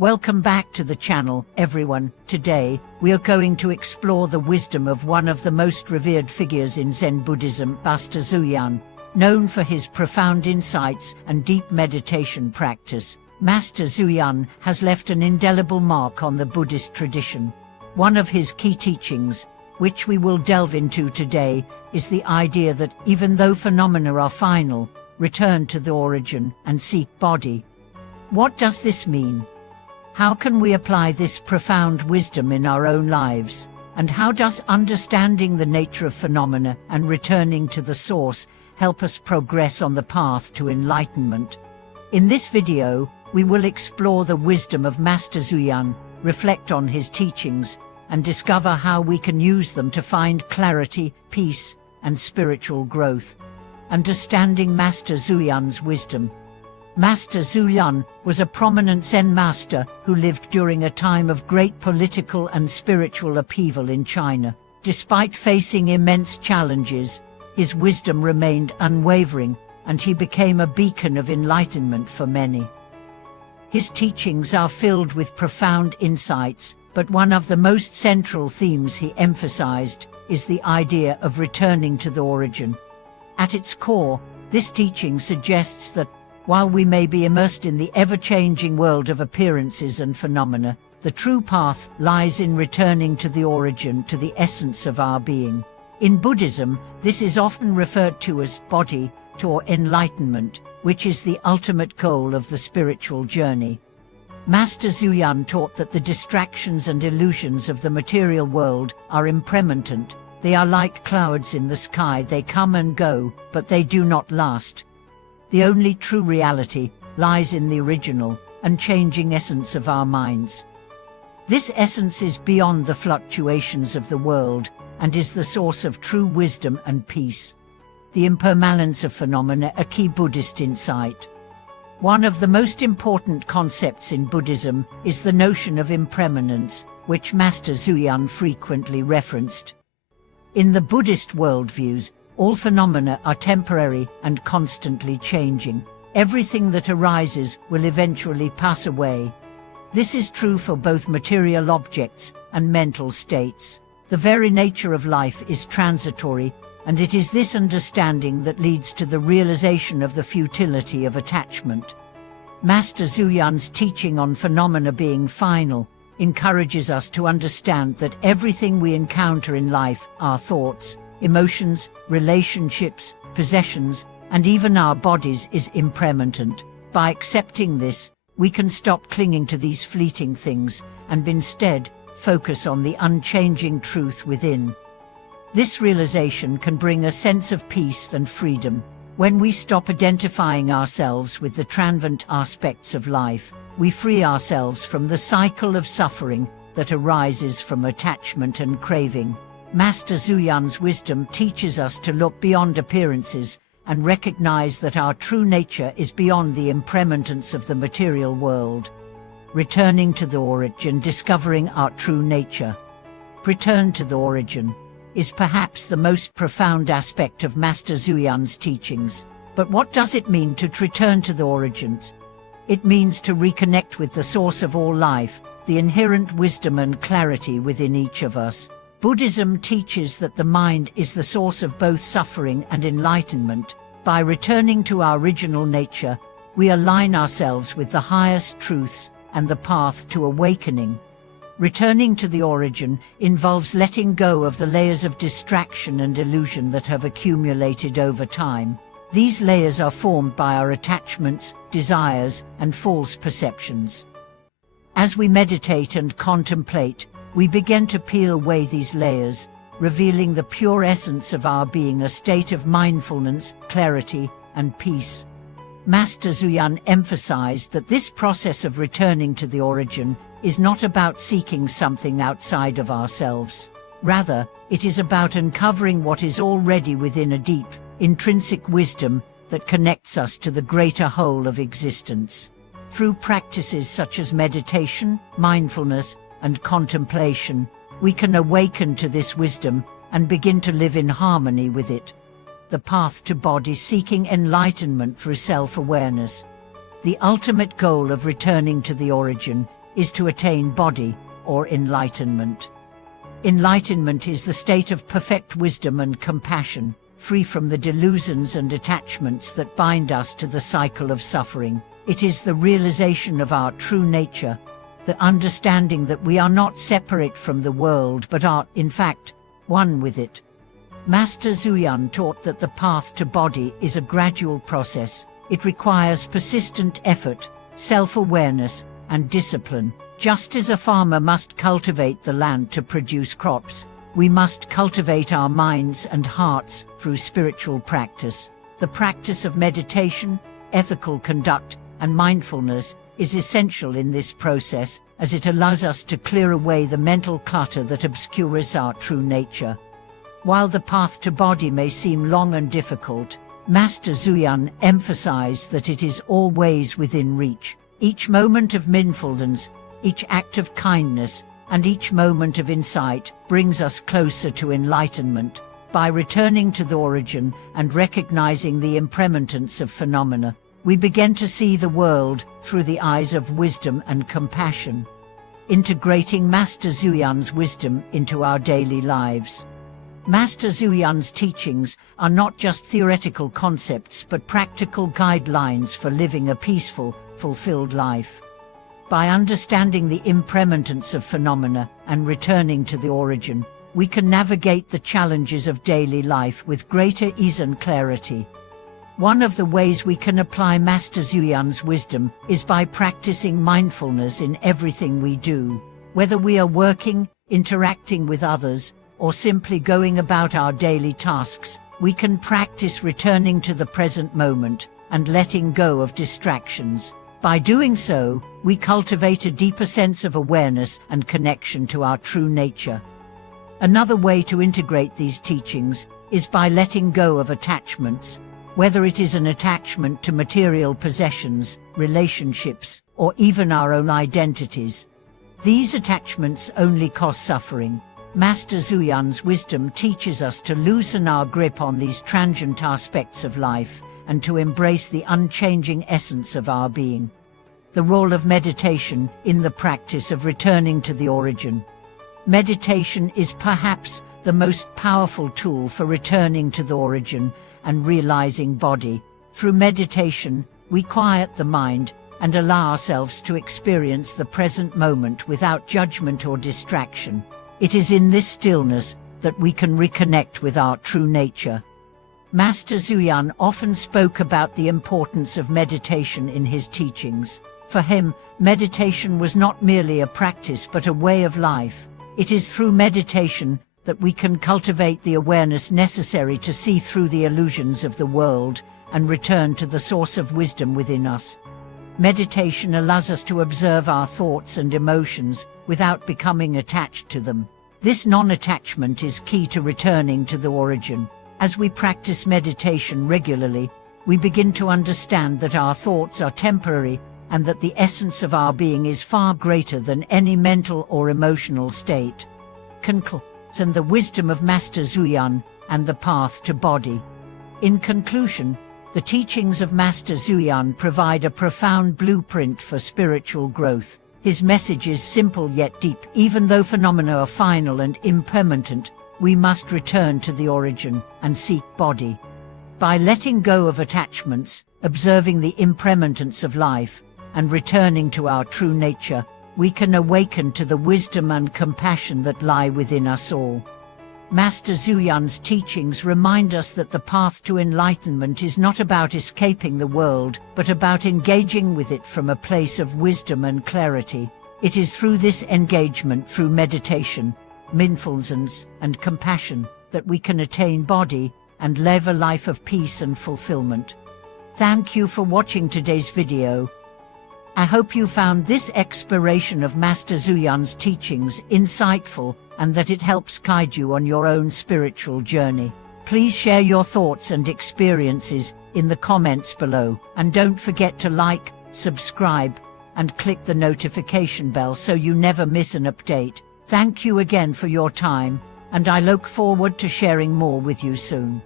Welcome back to the channel, everyone. Today, we are going to explore the wisdom of one of the most revered figures in Zen Buddhism, Master Zuyan. Known for his profound insights and deep meditation practice, Master Zuyan has left an indelible mark on the Buddhist tradition. One of his key teachings, which we will delve into today, is the idea that even though phenomena are final, return to the origin and seek body. What does this mean? How can we apply this profound wisdom in our own lives? And how does understanding the nature of phenomena and returning to the source help us progress on the path to enlightenment? In this video, we will explore the wisdom of Master Zuyan, reflect on his teachings, and discover how we can use them to find clarity, peace, and spiritual growth. Understanding Master Zuyan's wisdom. Master Zuyan was a prominent Zen master who lived during a time of great political and spiritual upheaval in China. Despite facing immense challenges, his wisdom remained unwavering, and he became a beacon of enlightenment for many. His teachings are filled with profound insights, but one of the most central themes he emphasized is the idea of returning to the origin. At its core, this teaching suggests that while we may be immersed in the ever-changing world of appearances and phenomena, the true path lies in returning to the origin, to the essence of our being. In Buddhism, this is often referred to as bodhi, or enlightenment, which is the ultimate goal of the spiritual journey. Master Zuyan taught that the distractions and illusions of the material world are impermanent. They are like clouds in the sky. They come and go, but they do not last. The only true reality lies in the original, unchanging essence of our minds. This essence is beyond the fluctuations of the world and is the source of true wisdom and peace. The impermanence of phenomena, a key Buddhist insight. One of the most important concepts in Buddhism is the notion of impermanence, which Master Zuyan frequently referenced. In the Buddhist worldviews, all phenomena are temporary and constantly changing. Everything that arises will eventually pass away. This is true for both material objects and mental states. The very nature of life is transitory, and it is this understanding that leads to the realization of the futility of attachment. Master Zuyan's teaching on phenomena being final encourages us to understand that everything we encounter in life, our thoughts, emotions, relationships, possessions, and even our bodies, is impermanent. By accepting this, we can stop clinging to these fleeting things and instead focus on the unchanging truth within. This realization can bring a sense of peace and freedom. When we stop identifying ourselves with the transient aspects of life, we free ourselves from the cycle of suffering that arises from attachment and craving. Master Zuyan's wisdom teaches us to look beyond appearances and recognize that our true nature is beyond the impermanence of the material world. Returning to the origin, discovering our true nature. Return to the origin is perhaps the most profound aspect of Master Zuyan's teachings. But what does it mean to return to the origins? It means to reconnect with the source of all life, the inherent wisdom and clarity within each of us. Buddhism teaches that the mind is the source of both suffering and enlightenment. By returning to our original nature, we align ourselves with the highest truths and the path to awakening. Returning to the origin involves letting go of the layers of distraction and illusion that have accumulated over time. These layers are formed by our attachments, desires, and false perceptions. As we meditate and contemplate, we begin to peel away these layers, revealing the pure essence of our being, a state of mindfulness, clarity, and peace. Master Zuyan emphasized that this process of returning to the origin is not about seeking something outside of ourselves. Rather, it is about uncovering what is already within, a deep, intrinsic wisdom that connects us to the greater whole of existence. Through practices such as meditation, mindfulness, and contemplation, we can awaken to this wisdom and begin to live in harmony with it. The path to body, seeking enlightenment through self-awareness. The ultimate goal of returning to the origin is to attain body, or enlightenment. Enlightenment is the state of perfect wisdom and compassion, free from the delusions and attachments that bind us to the cycle of suffering. It is the realization of our true nature, the understanding that we are not separate from the world but are, in fact, one with it. Master Zuyan taught that the path to body is a gradual process. It requires persistent effort, self-awareness, and discipline. Just as a farmer must cultivate the land to produce crops, we must cultivate our minds and hearts through spiritual practice. The practice of meditation, ethical conduct, and mindfulness is essential in this process, as it allows us to clear away the mental clutter that obscures our true nature. While the path to body may seem long and difficult, Master Zuyan emphasized that it is always within reach. Each moment of mindfulness, each act of kindness, and each moment of insight brings us closer to enlightenment. By returning to the origin and recognizing the impermanence of phenomena, we begin to see the world through the eyes of wisdom and compassion, integrating Master Zuyan's wisdom into our daily lives. Master Zuyan's teachings are not just theoretical concepts but practical guidelines for living a peaceful, fulfilled life. By understanding the impermanence of phenomena and returning to the origin, we can navigate the challenges of daily life with greater ease and clarity. One of the ways we can apply Master Zuyan's wisdom is by practicing mindfulness in everything we do. Whether we are working, interacting with others, or simply going about our daily tasks, we can practice returning to the present moment and letting go of distractions. By doing so, we cultivate a deeper sense of awareness and connection to our true nature. Another way to integrate these teachings is by letting go of attachments, whether it is an attachment to material possessions, relationships, or even our own identities. These attachments only cause suffering. Master Zuyan's wisdom teaches us to loosen our grip on these transient aspects of life and to embrace the unchanging essence of our being. The role of meditation in the practice of returning to the origin. Meditation is perhaps the most powerful tool for returning to the origin and realizing body. Through meditation, we quiet the mind and allow ourselves to experience the present moment without judgment or distraction. It is in this stillness that we can reconnect with our true nature. Master Zuyan often spoke about the importance of meditation in his teachings. For him, meditation was not merely a practice but a way of life. It is through meditation that we can cultivate the awareness necessary to see through the illusions of the world and return to the source of wisdom within us. Meditation allows us to observe our thoughts and emotions without becoming attached to them. This non-attachment is key to returning to the origin. As we practice meditation regularly, we begin to understand that our thoughts are temporary and that the essence of our being is far greater than any mental or emotional state. And the wisdom of Master Zuyan and the path to body. In conclusion, the teachings of Master Zuyan provide a profound blueprint for spiritual growth. His message is simple yet deep. Even though phenomena are final and impermanent, we must return to the origin and seek body. By letting go of attachments, observing the impermanence of life, and returning to our true nature, we can awaken to the wisdom and compassion that lie within us all. Master Zuyan's teachings remind us that the path to enlightenment is not about escaping the world, but about engaging with it from a place of wisdom and clarity. It is through this engagement, through meditation, mindfulness, and compassion, that we can attain body and live a life of peace and fulfillment. Thank you for watching today's video. I hope you found this exploration of Master Zuyan's teachings insightful and that it helps guide you on your own spiritual journey. Please share your thoughts and experiences in the comments below, and don't forget to like, subscribe, and click the notification bell so you never miss an update. Thank you again for your time, and I look forward to sharing more with you soon.